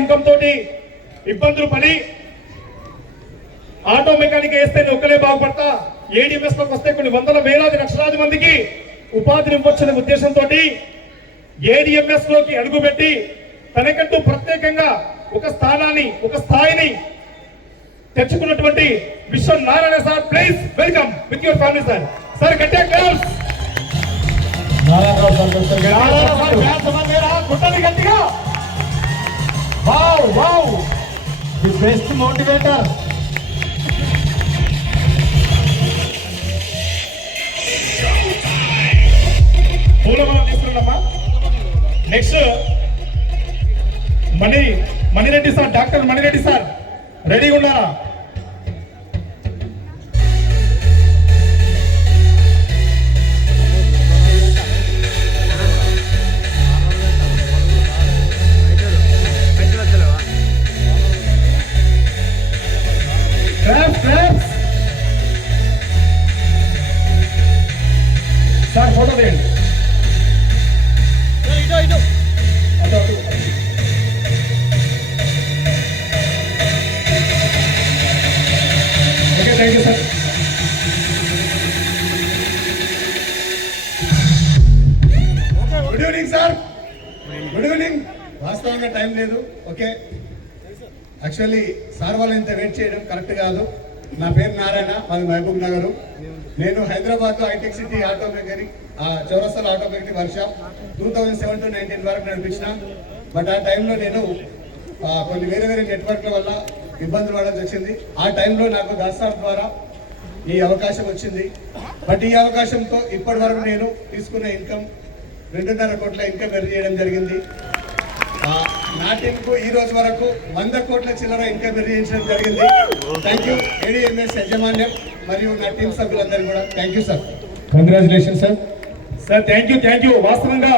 Income తోటి ఇబ్బందులు పడి ఆటో మెకానిక్ వేస్తే ఒక్కలే బాగుపడతా ఏడీఎంఎస్ లోకి వస్తే కొన్ని వందల వేలాది లక్షలాది మందికి ఉపాధిని ఇవ్వచ్చనే ఉద్దేశంతో ఏడీఎంఎస్ లోకి అడుగుపెట్టి తనకంటూ ప్రత్యేకంగా ఒక స్థానాన్ని ఒక స్థాయిని తెచ్చుకున్నటువంటి విశ్వ Narayana sir, please welcome with your family sir. Sir గట్టిగా క్లాప్స్. గట్టిగా wow wow the best motivator. పూలమాల తీసుకున్నామా. నెక్స్ట్ మణిరెడ్డి సార్, డాక్టర్ మణిరెడ్డి సార్ రెడీగా ఉన్నారా? సార్ ఫోటో తీయండి. Okay, thank you sir. Good evening sir. Good evening. వాస్తవంగా టైం లేదు. ఓకే, యాక్చువల్లీ సార్ వాళ్ళు ఇంత వెయిట్ చేయడం కరెక్ట్ కాదు. నా పేరు నారాయణ, మాది మహబూబ్ నగర్. నేను హైదరాబాద్లో హైటెక్ సిటీ ఆటో మెకానిక్ చౌరస్తాలో ఆటో మెకానిక్ వర్క్షాప్ 2007 to 19 వరకు నడిపించిన. బట్ ఆ టైంలో నేను కొన్ని వేరే నెట్వర్క్ల వల్ల ఇబ్బందులు పడాల్సి వచ్చింది. ఆ టైంలో నాకు దాసార్ ద్వారా ఈ అవకాశం వచ్చింది. బట్ ఈ అవకాశంతో ఇప్పటి వరకు నేను తీసుకున్న ఇన్కమ్ 2.5 కోట్ల ఇన్కమ్ ఎర్న్ చేయడం జరిగింది. నా టీంకు ఈ రోజు వరకు 100 కోట్ల చిల్లర ఇన్కమ్ ఎర్న్ చేయడం జరిగింది. థ్యాంక్ యూ ఏడీఎంఎస్ యాజమాన్యం మరియు నా టీం సభ్యులందరూ కూడా thank you sir. Congratulation sir. Sir thank you. వాస్తవంగా